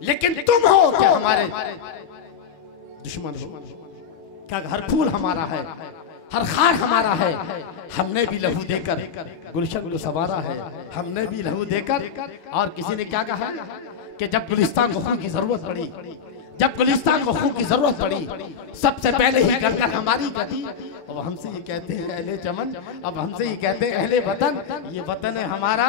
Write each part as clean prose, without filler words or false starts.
लेकिन तुम हो क्या हमारे दुश्मन हो? क्या हर फूल हमारा है, हर खार हमारा है। हमने भी लहू देकर गुलशन को संवारा है, हमने भी लहू देकर। और किसी ने क्या कहा कि जब गुलिस्तान को खून की जरूरत पड़ी, जब गुलिस्तान को खून की जरूरत पड़ी, सबसे पहले ही गर्दन हमारी कटी। अब हमसे ये कहते हैं अहले चमन, अब हमसे ये कहते हैं अहले वतन, ये वतन है हमारा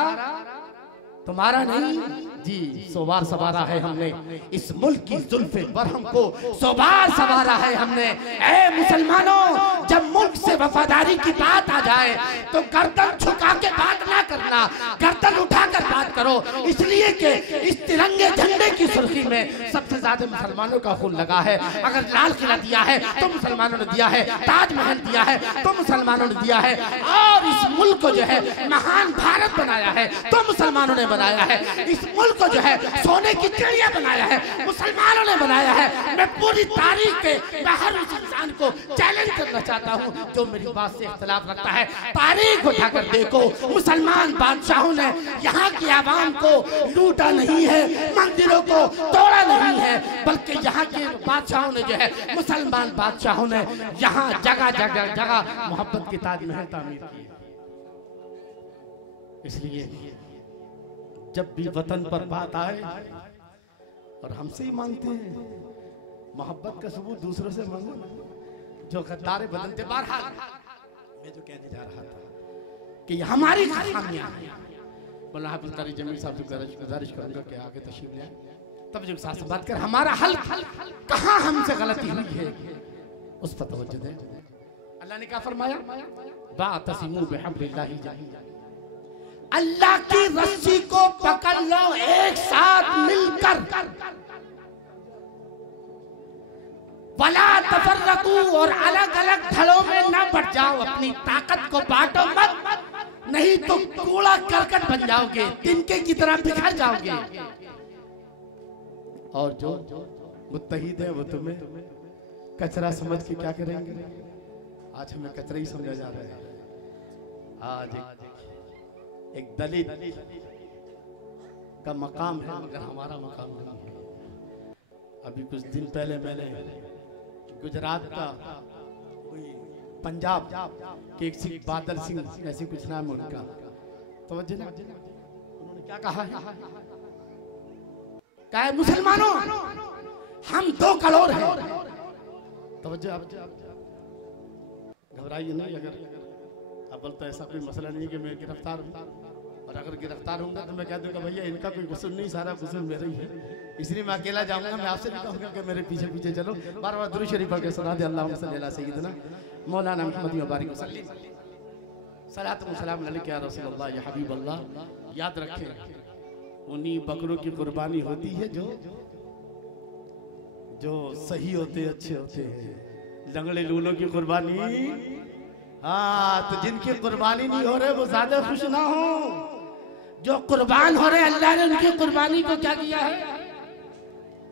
तुम्हारा नहीं जी। सौ बार सवारा है हमने इस मुल्क की जुल्फे पर, हमको 100 बार सवारा है हमने। ए मुसलमानों, जब मुल्क से वफादारी की बात आ जाए तो गर्दन झुका के बात ना करना, गर्दन उठाकर बात करो। इसलिए कि इस तिरंगे झंडे की सुर्खी में सबसे ज्यादा मुसलमानों का खून लगा है। अगर लाल किला दिया है तो मुसलमानों ने दिया है, ताजमहल दिया है तो मुसलमानों ने दिया है, और इस मुल्क को जो है महान भारत बनाया है तो मुसलमानों ने बनाया है। इस मुल्क को जो है सोने की चिड़िया बनाया है, मुसलमानों ने बनाया है। मैं पूरी तारीख के हर उस इंसान को चैलेंज करना चाहता हूँ जो मेरी बात से इख्तिलाफ रखता है। तारीख उठाकर देखो, मुसलमान बादशाहों ने यहाँ की आवाम को लूटा नहीं है, मंदिरों को तोड़ा नहीं है, बल्कि यहाँ के बादशाहों ने जो है, मुसलमान बादशाहों ने यहाँ जगह जगह जगह मोहब्बत की ताजमहल तामीर की। इसलिए जब भी वतन पर बात आए और हमसे ही मांगते हैं, मोहब्बत का सबूत दूसरों से मांगो। जो गद्दारे बदलते बहरहाल मैं जो कहने जा रहा था कि हमारी खामियां हैं। बोला हाफिज कारी जमील साहब से गुजारिश करूंगा कि आगे तशरीफ ले आए, तब जो साथ से बात कर हमारा हल कहां हमसे गलती हुई है उस पर तवज्जो दें। अल्लाह ने क्या फरमाया, वातसिमू बिहब्लिल्लाहि जमीअन, अल्लाह की रस्सी को पकड़ लो एक साथ मिलकर। वला तफर्रकू, और अलग अलग धड़ों में ना बढ़ जाओ, अपनी ताकत को बांटो मत, नहीं तो कूड़ा करकट बन जाओगे, तिनके की तरह बिखर जाओगे। और जो मुत्तहिद है वो तुम्हें कचरा समझ के क्या करेंगे। आज हमें कचरा ही समझा जा रहा है। आज एक दलित का मकाम है मगर हमारा मकाम नहीं है। अभी कुछ दिन पहले मैंने गुजरात का पंजाब के एक सिख बादल सिंह ऐसे कुछ नाम है उनका, तो उन्होंने क्या कहा है, मुसलमानों हम 2 करोड़ हैं। तवज्जो, घबराइए नहीं। अगर अब तो ऐसा कोई मसला नहीं कि मैं गिरफ्तार हूँ, और अगर गिरफ्तार होऊंगा तो मैं कह दूंगा भैया इनका कोई कसूर नहीं, सारा कसूर मेरा ही है, इसलिए मैं अकेला जाऊंगा। मैं आपसे भी कहूंगा कि मेरे पीछे पीछे चलो, बार बार दुरूद शरीफ पढ़ के सुना दे, अल्लाहुम्मा सल्ली अला सय्यिदिना मौलाना मुहम्मद व बारिक वसल्लम, सलात व सलाम अलैका या रसूलल्लाह या हबीब अल्लाह। याद रखें, उन्हीं बकरों की कुर्बानी होती है जो सही होते अच्छे होते हैं। लंगड़े लूलों की कुर्बानी, हाँ, तो जिनकी कुर्बानी नहीं हो रहे वो ज्यादा खुश ना हो। जो कुर्बान हो रहे अल्लाह ने उनकी कुर्बानी को क्या किया है।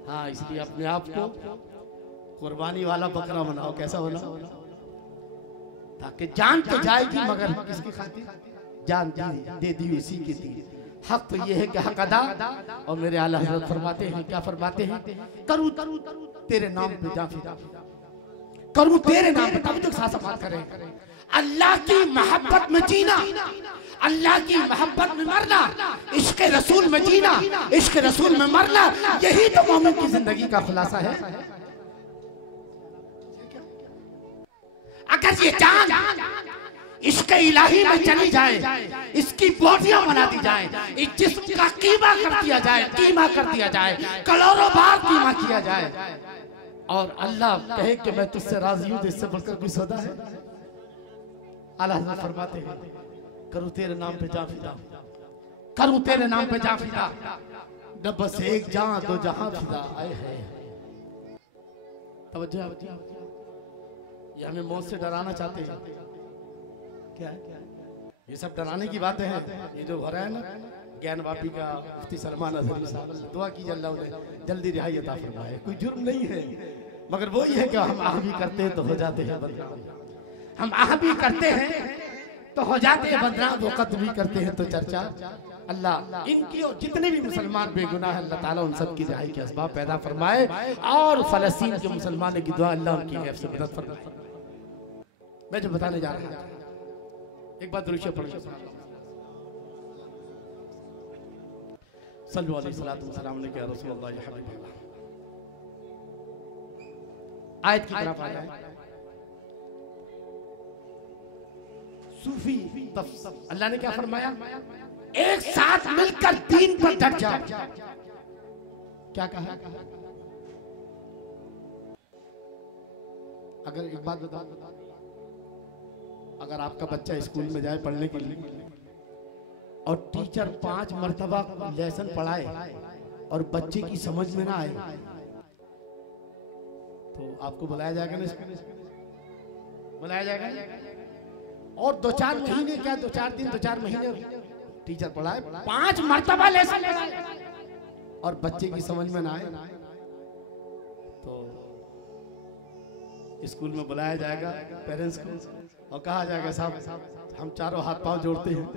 हाँ, इसलिए अपने आप को कुर्बानी वाला बकरा बनाओ। कैसा होना, ताकि जान तो जाएगी मगर किसकी खातिर, जान दे दी उसी की थी। हक तो ये है कि हक अदा, और मेरे आला हज़रत फरमाते हैं, क्या फरमाते हैं, करूं तेरे नाम पे जा फिदा, करूं तेरे नाम पे। तब तक साथ बात करें, अल्लाह की मोहब्बत में जीना, अल्लाह की मोहब्बत में मरना, इश्क रसूल में जीना, इश्क रसूल में मरना, यही तो मोमिन की जिंदगी का खुलासा है। अगर ये जान इश्क इलाही में चली जाए, इसकी बोटियां बना दी जाए, इस जिस्म का कीमा कर दिया जाए, कीमा कर दिया जाए, करोड़ों बार कीमा किया जाए, और अल्लाह कहे कि मैं तुझसे राजी हूं, इससे बढ़कर कोई सौदा है। अल्लाह हज़रत फरमाते हैं, करूं तेरे नाम पे जा फिदा, करूं तेरे नाम पे जा फिदा, न बस एक जान दो जहां फिदा। आए है तवज्जो, ये हमें मौत से डराना चाहते हैं। क्या है ये सब डराने की बातें हैं। ये जो हो रहा है ना ज्ञान वापी का मुफ्ती सलमान अज़हरी साहब, दुआ कीजिए अल्लाह उन्हें जल्दी रिहाई अता फरमाए। कोई जुर्म नहीं है, मगर वो ही है कि हम आह भी करते हैं तो हो जाते हैं बदनाम, हम आह भी करते हैं तो हो जाते हैं बदनाम, वो कत्ल भी करते हैं तो चर्चा अल्लाह इनकी और जितने भी मुसलमान बेगुनाह है अल्लाह ताला उन सब की रिहाई के असबाब पैदा फरमाए और फलस्तीन के मुसलमानों की दुआ अल्लाह उनकी गैब से मदद फरमाए। मैं जो बताने जा रहा हूं एक बात दुरूद पढ़ सल्लल्लाहु अलैहि वसल्लम ने कहा रसूलुल्लाह या हबीबल्लाह आयत की तरफ आ जाए। सूफी अल्लाह ने क्या फरमाया, एक साथ मिलकर दीन पर डट जाओ। क्या कहा? अगर एक बात बताओ, अगर आपका बच्चा स्कूल में जाए पढ़ने के लिए और टीचर 5 मरतबा लेसन पढ़ाए और बच्चे की समझ में ना आए तो आपको बुलाया जाएगा ना? बुलाया जाएगा। और 2-4 महीने क्या, 2-4 दिन 2-4 महीने टीचर पढ़ाए 5 मरतबा लेसन पढ़ाए और बच्चे की समझ में ना आए तो स्कूल में बुलाया जाएगा पेरेंट्स को और कहा जाएगा साहब हम चारों हाथ पांव जोड़ते हैं,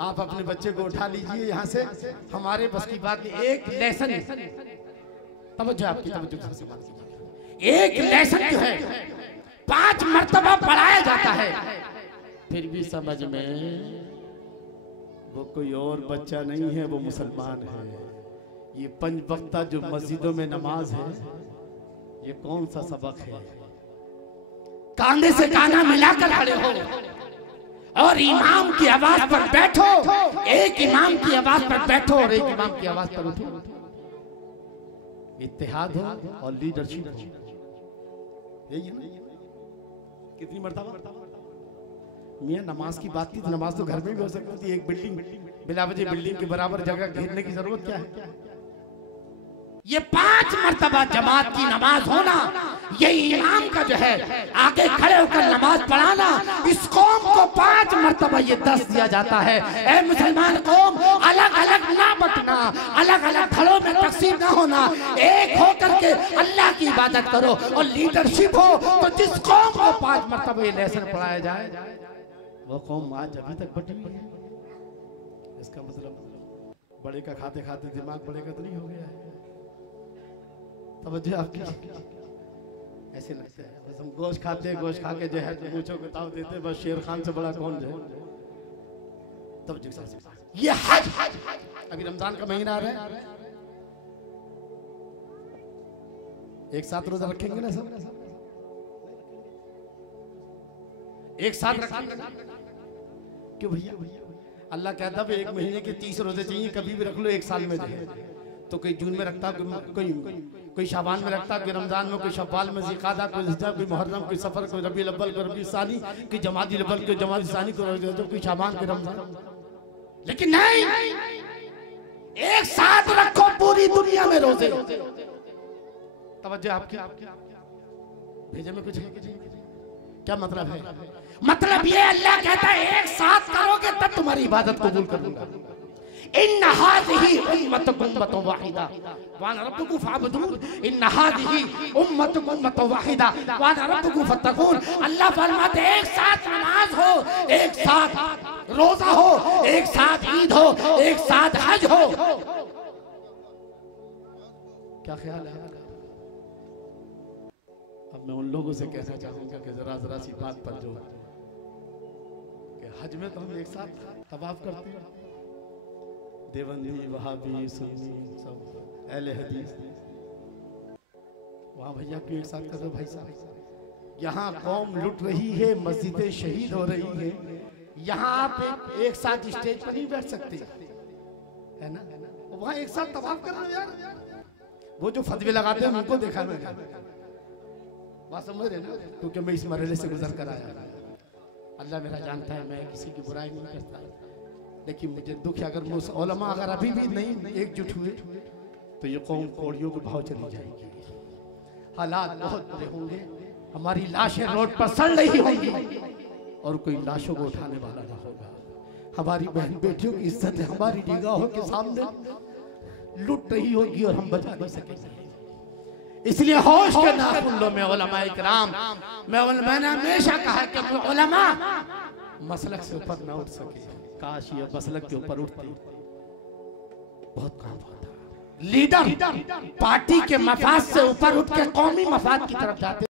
आप अपने बच्चे को उठा लीजिए यहाँ से, हमारे बस की बात नहीं। एक लेसन, तवज्जो आपकी तवज्जो से बात कीजिए, एक लेसन जो है 5 मरतबा पढ़ाया जाता है फिर भी समझ में वो कोई और बच्चा नहीं है, वो मुसलमान है। ये 5 वक्ता जो मस्जिदों में नमाज है ये कौन सा सबक है? कांधे से काना मिलाकर खड़े हो और इमाम की आवाज पर बैठो, एक इमाम की आवाज पर बैठो और एक इमाम की आवाज पर उठो। इत्तेहाद हो और लीडरशिप हो, यही है ना? कितनी मरतबा मियां नमाज की बात की तो नमाज तो घर में भी हो सकती थी। एक बिल्डिंग बिलावजी बिल्डिंग के बराबर जगह घेरने की जरूरत क्या है? ये 5 मरतबा जमात की नमाज होना, ये इमाम का जो है आगे खड़े होकर नमाज पढ़ाना, इस कौम को 5 मरतबा ये दर्श दिया जाता है। ऐ मुसलमान कौम, अलग अलग ना बटना, अलग अलग घरों में तकसीम ना होना, एक होकर के अल्लाह की इबादत करो और लीडरशिप हो। तो जिस कौम को 5 मरतबा ये लेसन पढ़ाया जाए वो कौम आज अभी तक बटी हुई है। इसका मतलब बड़े का खाते खाते दिमाग बड़े का तो नहीं हो गया है। तवज्जो आपकी ऐसे लगता है बस हम गोश्त खाते हैं, गोश्त खा के जो है मूंछों को ताव देते हैं, बस शेर खान से बड़ा कौन जो है। तवज्जो ये हज, अभी रमजान का महीना आ रहा है, एक साथ रोजा रखेंगे ना सब? एक साथ रखेंगे क्यों भैया? अल्लाह कहता है 1 महीने के 30 रोजे चाहिए, कभी भी रख लो, 1 साल में जो है। तो कोई जून में रखता, कोई शाबान में रखता, कोई रमजान में, कोई शव्वाल में, ज़िक़ादा, कोई हिज्जा, कोई मुहर्रम, कोई सफर, कोई रबीउल अव्वल, कोई रबीउल सानी, कोई जमादुल अव्वल, कोई जमादुल सानी, कोई शाबान, कोई रमजान। लेकिन नहीं, एक साथ रखो पूरी दुनिया में रोजे। तवज्जो आपकी भेजे में कुछ है? क्या मतलब है? मतलब ये अल्लाह कहता है एक साथ करोगे तब तुम्हारी इबादत कबूल करूंगा। इन्न हाज़िही उम्मतुकुम उम्मतुन वाहिदा व अना रब्बुकुम फअबुदून, इन्न हाज़िही उम्मतुकुम उम्मतुन वाहिदा व अना रब्बुकुम फत्तकून। अल्लाह फरमाते एक साथ नमाज हो, एक साथ रोजा हो, एक साथ ईद हो, एक साथ हज हो। क्या ख्याल है? अब मैं उन लोगों से कहना चाहूंगा कि जरा सी बात पर जो कि हज में तो हम एक साथ तवाफ करते हैं, देवबंदी, वहाबी, सुन्नी, सब अहले हदीस, वहां भैया क्यों एक साथ कर रहे हो भाई साहब? यहाँ कौम लुट रही है, मस्जिदें शहीद हो रही है, यहाँ आप एक साथ स्टेज पर नहीं बैठ सकते है ना? वहां एक साथ तवाफ कर रहे हो यार। वो जो फतवे लगाते हैं उनको देखा मैंने, बात समझ रहे ना? क्योंकि मैं इस मरहले से गुजर कर आया। अल्लाह मेरा जानता है मैं किसी की बुराई नहीं करता, लेकिन मुझे दुख है अगर उलमा अगर अभी भी नहीं एकजुट हुए तो ये कौम कौड़ियों के भाव चली जाएगी। हालात बहुत बुरे होंगे, हमारी लाशें रोड पर सड़ रही होंगी और कोई लाशों को उठाने वाला ना होगा। हमारी बहन बेटियों की इज्जत हमारी निगाहों के सामने लुट रही होगी और हम बचा नहीं सकेंगे। इसलिए होश के नाखून लो में उलमाए किराम, मैंने हमेशा कहा कि उलमा मसलक से ऊपर ना उठ सके, काश ये मसलक के ऊपर उठते, बहुत काम होता। लीडर पार्टी के मफाद से ऊपर उठ के कौमी मफाद की तरफ जाते।